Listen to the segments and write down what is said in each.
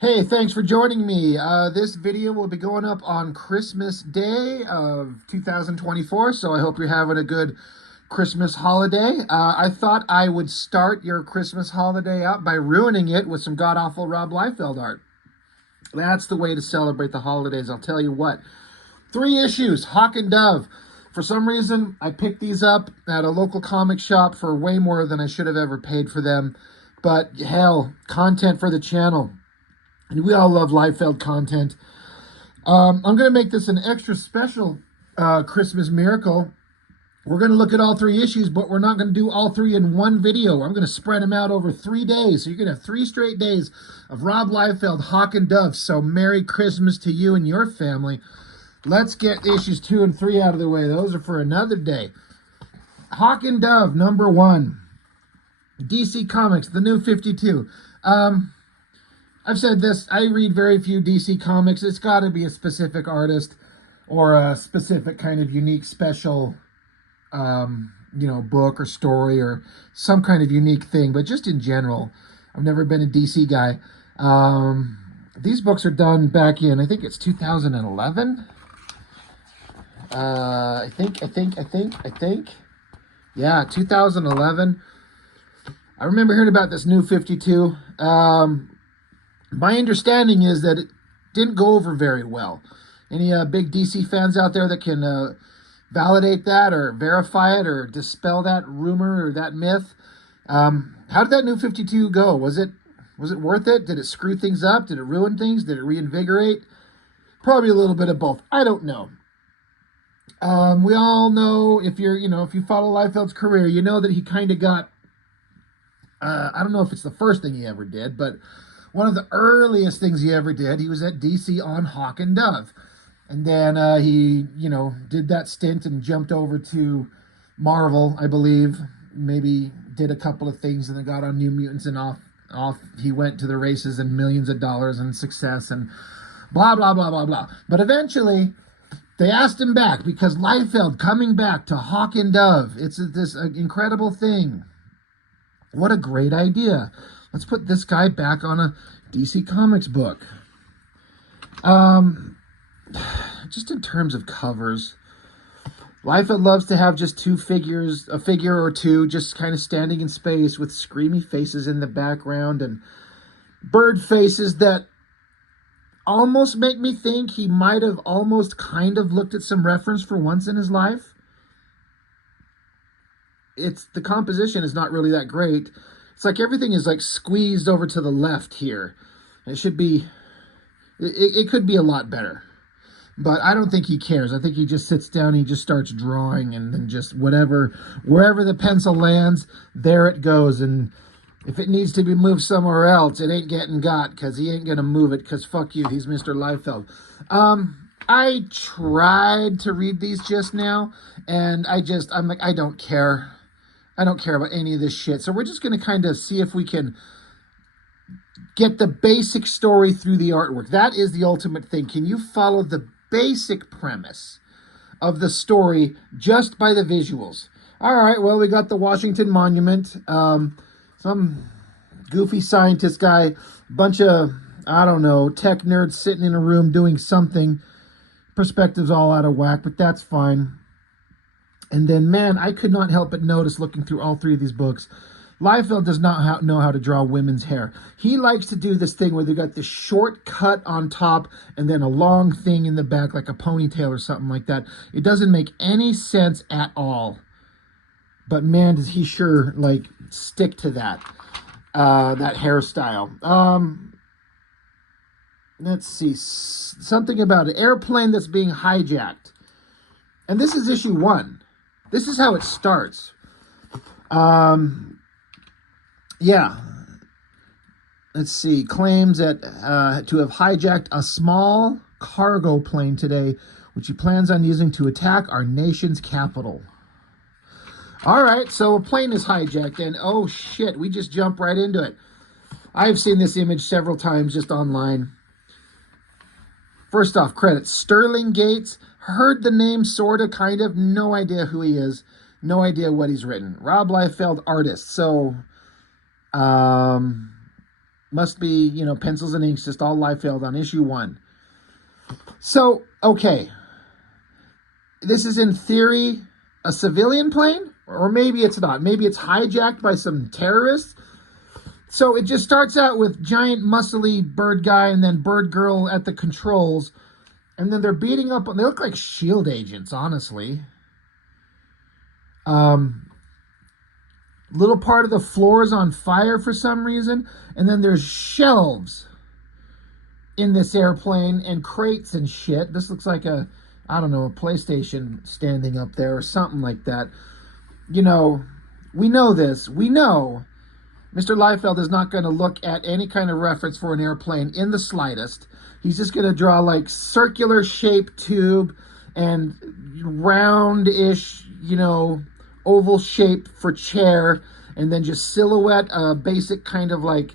Hey, thanks for joining me. This video will be going up on Christmas Day of 2024, so I hope you're having a good Christmas holiday. I thought I would start your Christmas holiday out by ruining it with some god-awful Rob Liefeld art. That's the way to celebrate the holidays, I'll tell you what. 3 issues, Hawk and Dove. For some reason, I picked these up at a local comic shop for way more than I should have ever paid for them. But hell, content for the channel. And we all love Liefeld content. I'm going to make this an extra special Christmas miracle. We're going to look at all 3 issues, but we're not going to do all 3 in one video. I'm going to spread them out over 3 days. So you're going to have 3 straight days of Rob Liefeld, Hawk and Dove. So Merry Christmas to you and your family. Let's get issues 2 and 3 out of the way. Those are for another day. Hawk and Dove, #1. DC Comics, the New 52. I've said this, I read very few DC comics. It's got to be a specific artist or a specific kind of unique special, book or story or some kind of unique thing. But just in general, I've never been a DC guy. These books are done back in, I think it's 2011. I think. Yeah, 2011. I remember hearing about this New 52. My understanding is that it didn't go over very well. Any big DC fans out there that can validate that or verify it or dispel that rumor or that myth? How did that New 52 go? Was it worth it? Did it screw things up? Did it ruin things? Did it reinvigorate? Probably a little bit of both. I don't know. We all know, if you follow Liefeld's career, you know that he kind of got, I don't know if it's the first thing he ever did, but one of the earliest things he ever did, he was at DC on Hawk and Dove. And then he, did that stint and jumped over to Marvel, I believe. Maybe did a couple of things and then got on New Mutants, and off he went to the races and millions of dollars and success and blah, blah, blah, blah, blah. But eventually, they asked him back because Liefeld coming back to Hawk and Dove. It's this incredible thing. What a great idea. Let's put this guy back on a DC Comics book. Just in terms of covers, Liefeld loves to have just a figure or two, just kind of standing in space with screamy faces in the background and bird faces that almost make me think he might have almost kind of looked at some reference for once in his life. The composition is not really that great. It's like everything is like squeezed over to the left here. It should be, it could be a lot better. But I don't think he cares. I think he just sits down, he just starts drawing, and then just wherever the pencil lands, there it goes. And if it needs to be moved somewhere else, it ain't getting got, because he ain't going to move it, because fuck you, he's Mr. Liefeld. I tried to read these just now, and I'm like, I don't care. I don't care about any of this shit. So we're just going to kind of see if we can get the basic story through the artwork. That is the ultimate thing. Can you follow the basic premise of the story just by the visuals? All right, well, we got the Washington Monument. Some goofy scientist guy, bunch of, I don't know, tech nerds sitting in a room doing something. Perspective's all out of whack, but that's fine. And then, man, I could not help but notice, looking through all 3 of these books, Liefeld does not know how to draw women's hair. He likes to do this thing where they got this short cut on top and then a long thing in the back, like a ponytail or something like that. It doesn't make any sense at all. But man, does he sure stick to that hairstyle. Let's see, something about an airplane that's being hijacked. And this is issue 1. This is how it starts. Yeah. Let's see. Claims that to have hijacked a small cargo plane today, which he plans on using to attack our nation's capital. All right, so a plane is hijacked, and oh shit, we just jump right into it. I've seen this image several times just online. First off, credits. Sterling Gates. Heard the name, sort of, kind of. No idea who he is. No idea what he's written. Rob Liefeld, artist. So, Must be, you know, pencils and inks, just all Liefeld on issue 1. So, okay. This is in theory a civilian plane, or maybe it's not. Maybe it's hijacked by some terrorists. So it just starts out with giant muscly bird guy and then bird girl at the controls. And then they're beating up. They look like SHIELD agents, honestly. Little part of the floor is on fire for some reason. And then there's shelves in this airplane and crates and shit. This looks like a, I don't know, a PlayStation standing up there or something like that. You know, we know this. We know Mr. Liefeld is not going to look at any kind of reference for an airplane in the slightest. He's just going to draw like circular shaped tube and round-ish, you know, oval shape for chair, and then just silhouette a basic kind of like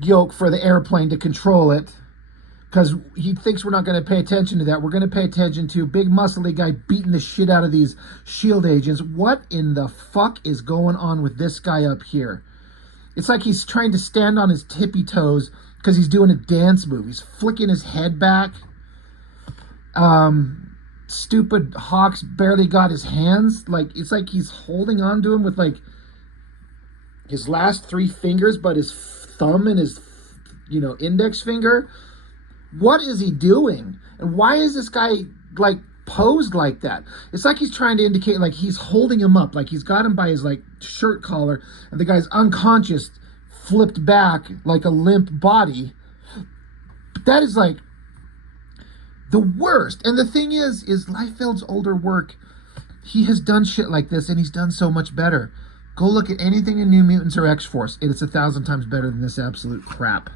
yoke for the airplane to control it. Because he thinks we're not going to pay attention to that. We're going to pay attention to big muscly guy beating the shit out of these SHIELD agents. What in the fuck is going on with this guy up here? It's like he's trying to stand on his tippy toes because he's doing a dance move. He's flicking his head back. Stupid Hawk's barely got his hands. Like, it's like he's holding on to him with like his last 3 fingers, but his thumb and his, you know, index finger. What is he doing? And why is this guy like posed like that? It's like he's trying to indicate like he's holding him up, like he's got him by his like shirt collar, and the guy's unconscious, flipped back like a limp body. But that is like the worst. And the thing is Liefeld's older work, he has done shit like this and he's done so much better. Go look at anything in New Mutants or X-Force. It's 1,000 times better than this absolute crap.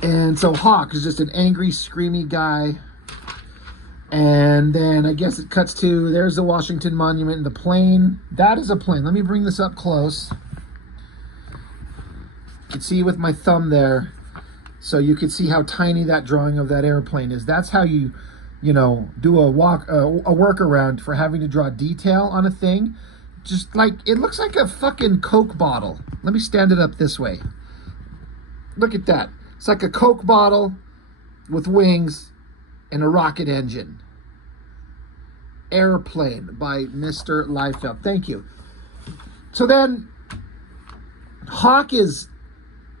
And so Hawk is just an angry, screamy guy. And then I guess it cuts to, there's the Washington Monument and the plane. That is a plane. Let me bring this up close. You can see with my thumb there. So you can see how tiny that drawing of that airplane is. That's how you know, do a workaround for having to draw detail on a thing. Just like, it looks like a fucking Coke bottle. Let me stand it up this way. Look at that. It's like a Coke bottle with wings and a rocket engine. Airplane by Mr. Liefeld. Thank you. So then Hawk is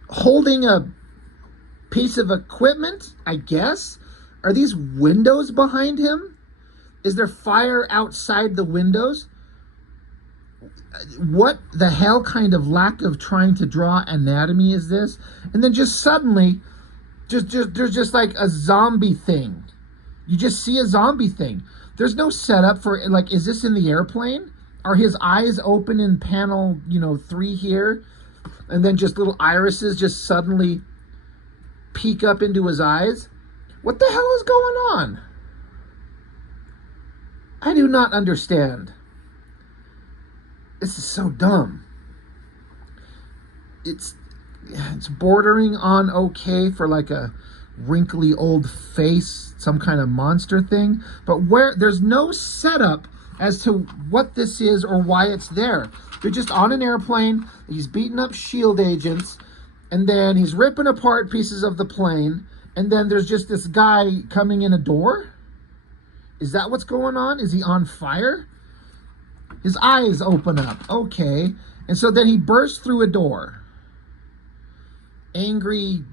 holding a piece of equipment, I guess. Are these windows behind him? Is there fire outside the windows? What the hell kind of lack of trying to draw anatomy is this? And then just suddenly, there's just like a zombie thing. You just see a zombie thing. There's no setup for, like, is this in the airplane? Are his eyes open in panel, you know, 3 here? And then just little irises just suddenly peek up into his eyes? What the hell is going on? I do not understand. This is so dumb. It's bordering on okay for like a wrinkly old face, some kind of monster thing, but where there's no setup as to what this is or why it's there. They're just on an airplane, he's beating up SHIELD agents, and then he's ripping apart pieces of the plane, and then there's just this guy coming in a door? Is that what's going on? Is he on fire? His eyes open up. Okay. And so then he bursts through a door. Angry,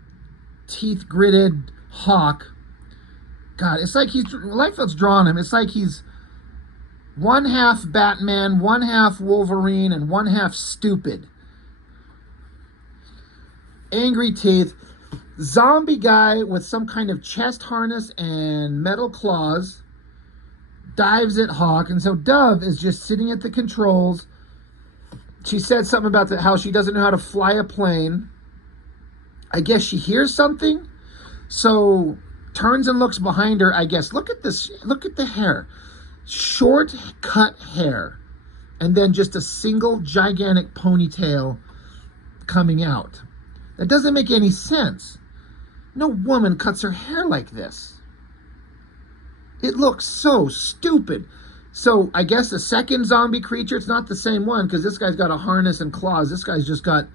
teeth-gritted Hawk. God, it's like Liefeld's drawn him. It's like he's 1/2 Batman, 1/2 Wolverine, and 1/2 stupid. Angry teeth. Zombie guy with some kind of chest harness and metal claws dives at Hawk, and so Dove is just sitting at the controls. She said something about how she doesn't know how to fly a plane. I guess she hears something, so turns and looks behind her. I guess look at this. Look at the hair, short cut hair, and then just a single gigantic ponytail coming out. That doesn't make any sense. No woman cuts her hair like this. It looks so stupid. So I guess the second zombie creature, it's not the same one because this guy's got a harness and claws. This guy's just got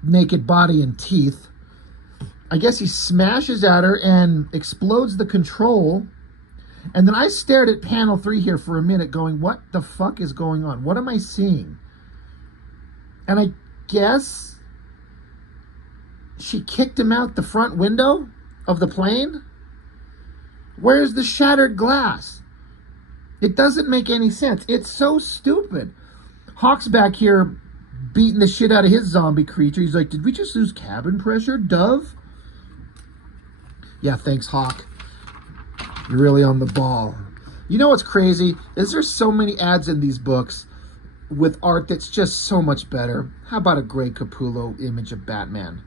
naked body and teeth. I guess he smashes at her and explodes the control. And then I stared at panel 3 here for a minute going, what the fuck is going on? What am I seeing? And I guess she kicked him out the front window of the plane? Where's the shattered glass? It doesn't make any sense. It's so stupid. Hawk's back here beating the shit out of his zombie creature. He's like, did we just lose cabin pressure, Dove? Yeah, thanks, Hawk. You're really on the ball. You know what's crazy? Is there's so many ads in these books with art that's just so much better. How about a Greg Capullo image of Batman?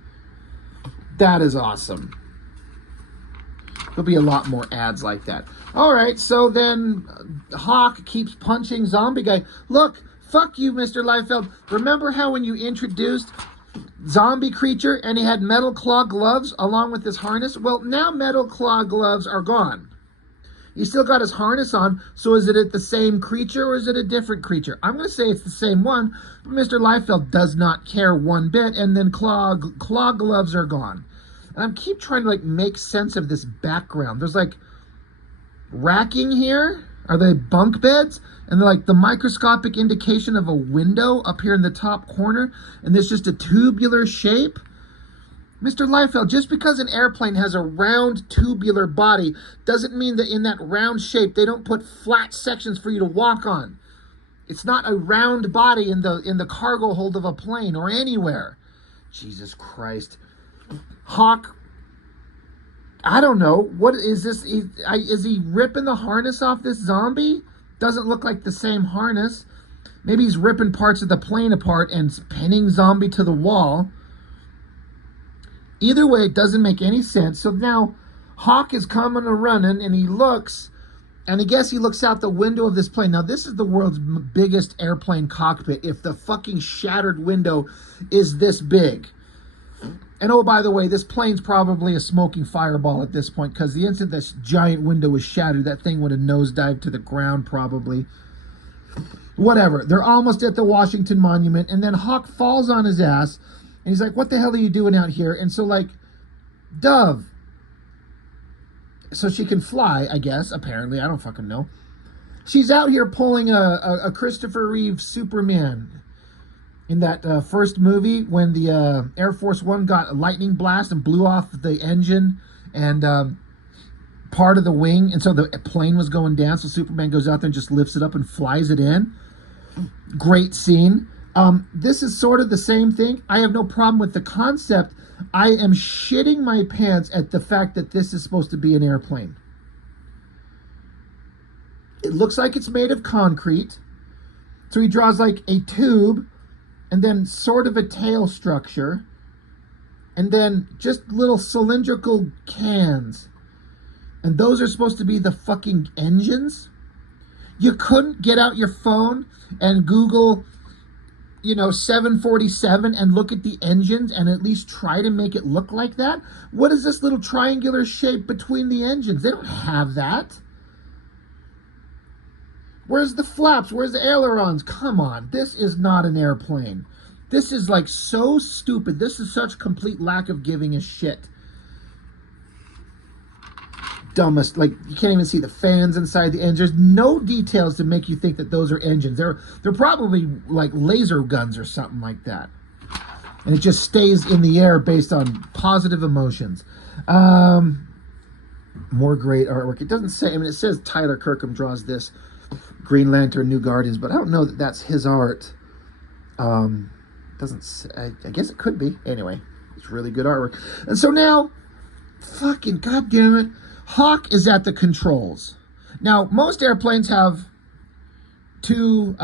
That is awesome. There'll be a lot more ads like that. All right, so then Hawk keeps punching zombie guy. Look, fuck you, Mr. Liefeld. Remember how when you introduced zombie creature and he had metal claw gloves along with his harness? Well, now metal claw gloves are gone. He still got his harness on, so is it the same creature or is it a different creature? I'm going to say it's the same one, but Mr. Liefeld does not care one bit, and then claw gloves are gone. And I keep trying to like make sense of this background. There's like racking here. Are they bunk beds? And they're like the microscopic indication of a window up here in the top corner, and there's just a tubular shape. Mr. Liefeld, just because an airplane has a round tubular body doesn't mean that in that round shape they don't put flat sections for you to walk on. It's not a round body in the cargo hold of a plane or anywhere. Jesus Christ. Hawk, I don't know. What is this? Is he ripping the harness off this zombie? Doesn't look like the same harness. Maybe he's ripping parts of the plane apart and pinning zombie to the wall. Either way, it doesn't make any sense. So now Hawk is coming and running, and he looks, and I guess he looks out the window of this plane. Now, this is the world's biggest airplane cockpit if the fucking shattered window is this big. And oh, by the way, this plane's probably a smoking fireball at this point, because the instant this giant window was shattered, that thing would have nosedived to the ground probably. Whatever. They're almost at the Washington Monument, and then Hawk falls on his ass, and he's like, what the hell are you doing out here? And so, like, Dove, so she can fly, I guess, apparently. I don't fucking know. She's out here pulling a Christopher Reeve Superman in that first movie when the Air Force One got a lightning blast and blew off the engine and part of the wing. And so the plane was going down. So Superman goes out there and just lifts it up and flies it in. Great scene. This is sort of the same thing. I have no problem with the concept. I am shitting my pants at the fact that this is supposed to be an airplane. It looks like it's made of concrete. So he draws like a tube and then sort of a tail structure and then just little cylindrical cans. And those are supposed to be the fucking engines? You couldn't get out your phone and Google 747 and look at the engines and at least try to make it look like that? What is this little triangular shape between the engines? They don't have that. Where's the flaps? Where's the ailerons? Come on. This is not an airplane. This is like so stupid. This is such complete lack of giving a shit. Dumbest, like you can't even see the fans inside the engines. There's no details to make you think that those are engines. They're probably like laser guns or something like that. And it just stays in the air based on positive emotions. More great artwork. It doesn't say, I mean, it says Tyler Kirkham draws this Green Lantern New Guardians, but I don't know that that's his art. Doesn't say, I guess it could be. Anyway, it's really good artwork. And so now, fucking goddamn it, Hawk is at the controls. Now, most airplanes have two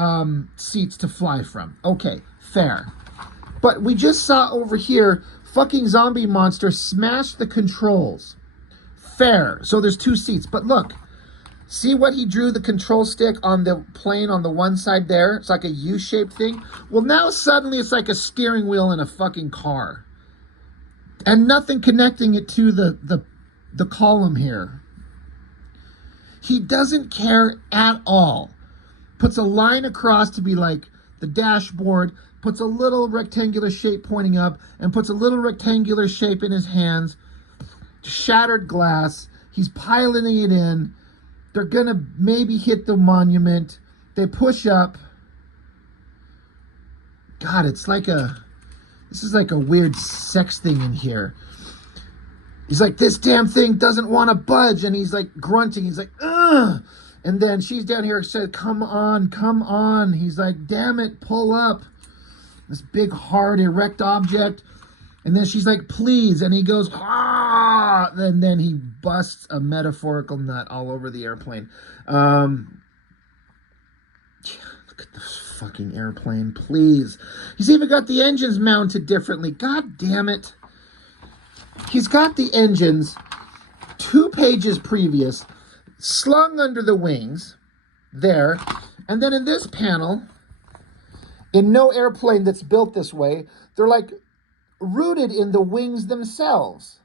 seats to fly from. Okay, fair. But we just saw over here, fucking zombie monster smash the controls. Fair. So there's two seats. But look, see what he drew the control stick on the plane on the one side there? It's like a U-shaped thing. Well, now suddenly it's like a steering wheel in a fucking car. And nothing connecting it to the column here. He doesn't care at all. Puts a line across to be like the dashboard, puts a little rectangular shape pointing up, and puts a little rectangular shape in his hands. Shattered glass. He's piloting it in. They're gonna maybe hit the monument. They push up. God, this is like a weird sex thing in here. He's like, this damn thing doesn't want to budge, and he's like grunting. He's like, ugh. And then she's down here said, come on, come on. He's like, damn it, pull up. This big, hard, erect object. And then she's like, please. And he goes, ah. And then he busts a metaphorical nut all over the airplane. Look at this fucking airplane, please. He's even got the engines mounted differently. God damn it. He's got the engines 2 pages previous slung under the wings there. And then in this panel, in no airplane that's built this way, they're like rooted in the wings themselves.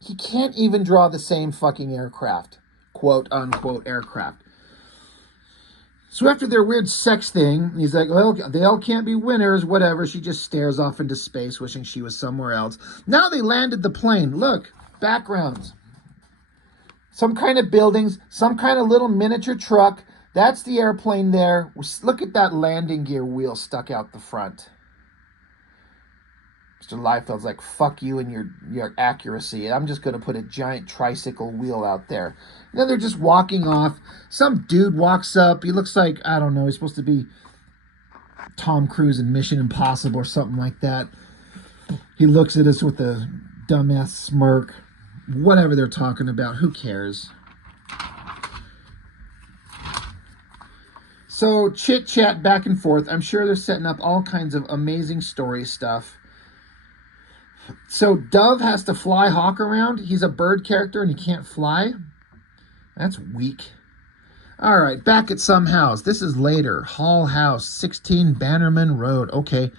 He can't even draw the same fucking aircraft, quote unquote aircraft. So after their weird sex thing, he's like, well, they all can't be winners, whatever. She just stares off into space, wishing she was somewhere else. Now they landed the plane. Look, backgrounds. Some kind of buildings, some kind of little miniature truck. That's the airplane there. Look at that landing gear wheel stuck out the front. Mr. Liefeld's like, fuck you and your accuracy. I'm just going to put a giant tricycle wheel out there. And then they're just walking off. Some dude walks up. He looks like, I don't know, he's supposed to be Tom Cruise in Mission Impossible or something like that. He looks at us with a dumbass smirk. Whatever they're talking about, who cares? So chit-chat back and forth. I'm sure they're setting up all kinds of amazing story stuff. So Dove has to fly Hawk around. He's a bird character and he can't fly. That's weak. All right, back at some house. This is later. Hall House, 16 Bannerman Road. Okay.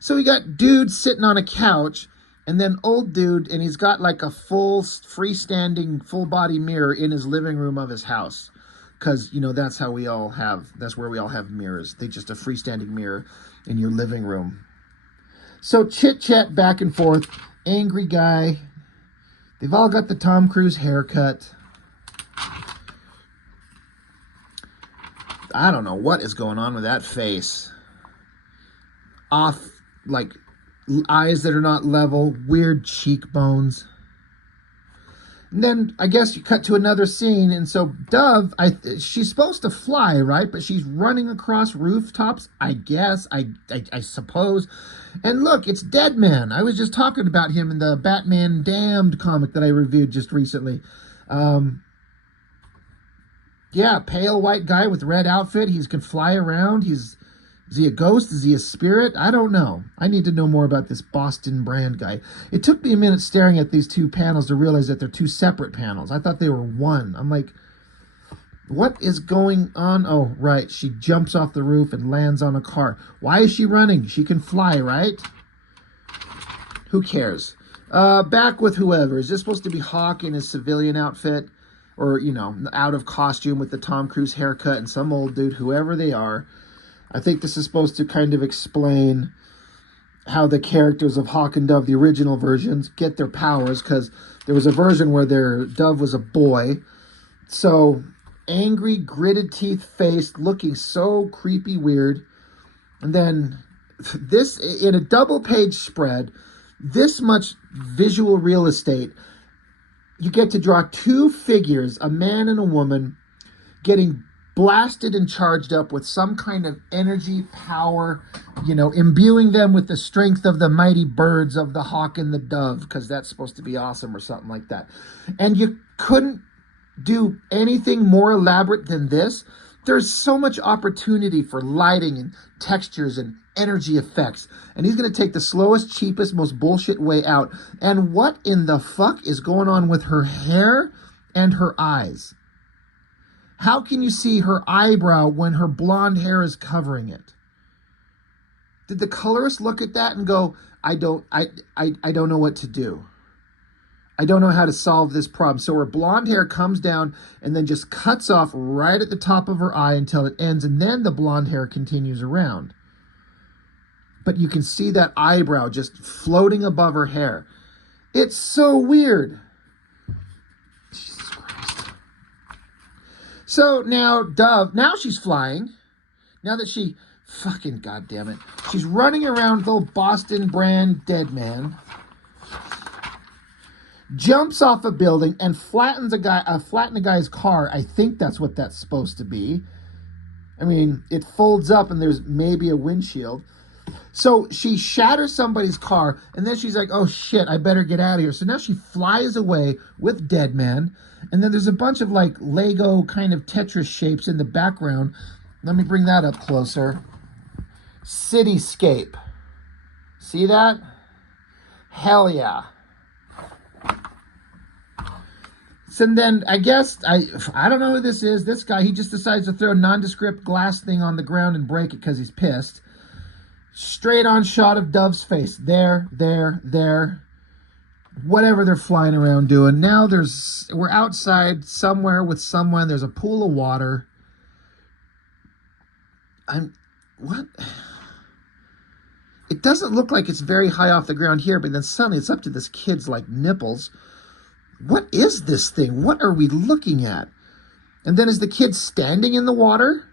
So we got dude sitting on a couch and then old dude, and he's got like a full freestanding full body mirror in his living room of his house. Because, you know, that's where we all have mirrors. They just a freestanding mirror in your living room. So chit-chat back and forth. Angry guy. They've all got the Tom Cruise haircut. I don't know what is going on with that face. Off, like, eyes that are not level. Weird cheekbones. And then, I guess you cut to another scene, and so Dove, she's supposed to fly, right? But she's running across rooftops, I guess, I suppose. And look, it's Deadman. I was just talking about him in the Batman Damned comic that I reviewed just recently. Yeah, pale white guy with red outfit. He can fly around. Is he a ghost? Is he a spirit? I don't know. I need to know more about this Boston Brand guy. It took me a minute staring at these 2 panels to realize that they're 2 separate panels. I thought they were one. I'm like, what is going on? Oh, right. She jumps off the roof and lands on a car. Why is she running? She can fly, right? Who cares? Back with whoever. Is this supposed to be Hawk in his civilian outfit? Or, you know, out of costume with the Tom Cruise haircut and some old dude, whoever they are. I think this is supposed to kind of explain how the characters of Hawk and Dove, the original versions, get their powers, because there was a version where their Dove was a boy. So, angry, gritted teeth face, looking so creepy weird. And then this, in a double page spread, this much visual real estate, you get to draw 2 figures, a man and a woman, getting blasted and charged up with some kind of energy, power, you know, imbuing them with the strength of the mighty birds of the Hawk and the Dove, because that's supposed to be awesome or something like that. And you couldn't do anything more elaborate than this. There's so much opportunity for lighting and textures and energy effects. And he's going to take the slowest, cheapest, most bullshit way out. And what in the fuck is going on with her hair and her eyes? How can you see her eyebrow when her blonde hair is covering it? Did the colorist look at that and go, I don't know what to do. I don't know how to solve this problem. So her blonde hair comes down and then just cuts off right at the top of her eye until it ends, and then the blonde hair continues around. But you can see that eyebrow just floating above her hair. It's so weird. Jesus Christ. So now Dove, now she's flying. Now that she, fucking goddamn it, she's running around with old Boston brand dead man. Jumps off a building and flattens a guy's car. I think that's what that's supposed to be. I mean, it folds up and there's maybe a windshield. So she shatters somebody's car, and then she's like, oh shit, I better get out of here. So now she flies away with dead man, and then there's a bunch of like Lego kind of Tetris shapes in the background. Let me bring that up closer. Cityscape. See that? Hell yeah. So then I guess, I don't know who this is. This guy, he just decides to throw a nondescript glass thing on the ground and break it because he's pissed. Straight on shot of Dove's face. There. Whatever they're flying around doing. Now we're outside somewhere with someone. There's a pool of water. What? It doesn't look like it's very high off the ground here, but then suddenly it's up to this kid's like nipples. What is this thing? What are we looking at? And then is the kid standing in the water?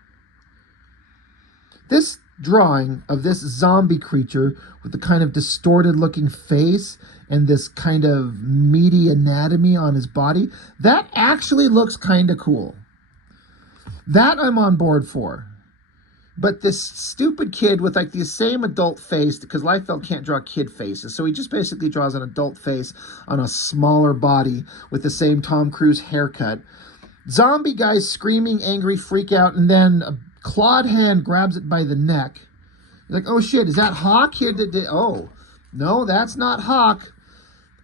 This drawing of this zombie creature with the kind of distorted looking face and this kind of meaty anatomy on his body, that actually looks kind of cool. That I'm on board for. But this stupid kid with like the same adult face, because Liefeld can't draw kid faces, so he just basically draws an adult face on a smaller body with the same Tom Cruise haircut. Zombie guy screaming, angry, freak out, and then a clawed hand grabs it by the neck. He's like, oh shit, is that Hawk here? Oh, no, that's not Hawk.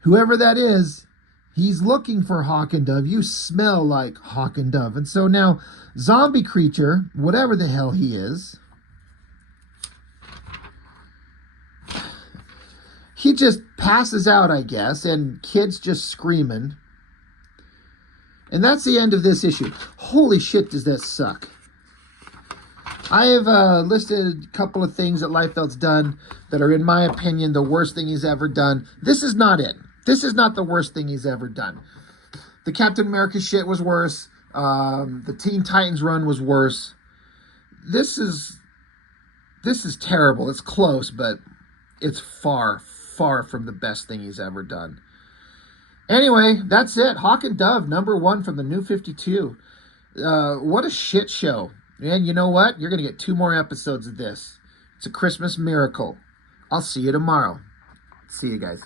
Whoever that is, he's looking for Hawk and Dove. You smell like Hawk and Dove. And so now, zombie creature, whatever the hell he is, he just passes out, I guess, and kid's just screaming. And that's the end of this issue. Holy shit, does that suck. I have listed a couple of things that Liefeld's done that are, in my opinion, the worst thing he's ever done. This is not it. This is not the worst thing he's ever done. The Captain America shit was worse. The Teen Titans run was worse. This is terrible. It's close, but it's far, far from the best thing he's ever done. Anyway, that's it. Hawk and Dove, #1 from the New 52. What a shit show. And you know what? You're going to get 2 more episodes of this. It's a Christmas miracle. I'll see you tomorrow. See you guys.